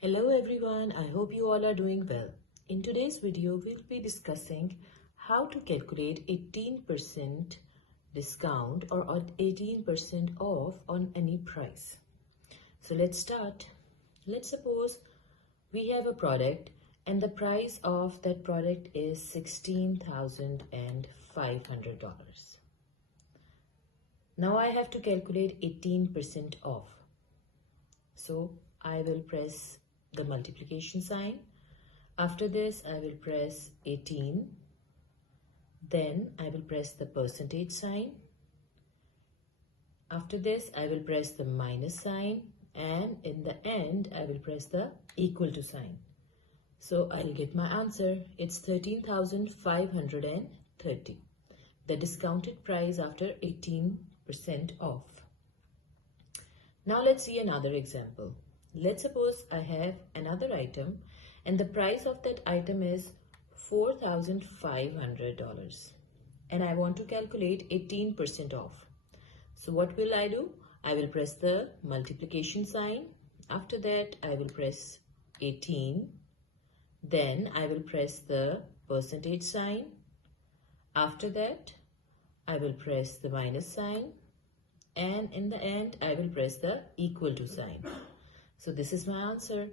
Hello everyone, I hope you all are doing well. In today's video, we'll be discussing how to calculate 18% discount or 18% off on any price. So let's start. Let's suppose we have a product and the price of that product is $16,500. Now I have to calculate 18% off. So I will press the multiplication sign. After this, I will press 18. Then I will press the percentage sign. After this, I will press the minus sign. And in the end, I will press the equal to sign. So I'll get my answer. It's 13,530. The discounted price after 18% off. Now let's see another example. Let's suppose I have another item and the price of that item is $4,500 and I want to calculate 18% off. So what will I do? I will press the multiplication sign. After that, I will press 18. Then I will press the percentage sign. After that, I will press the minus sign. And in the end, I will press the equal to sign. So this is my answer,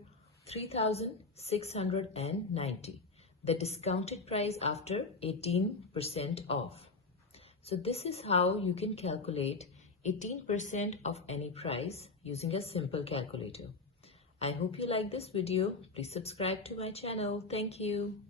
3,690. The discounted price after 18% off. So this is how you can calculate 18% of any price using a simple calculator. I hope you like this video. Please subscribe to my channel. Thank you.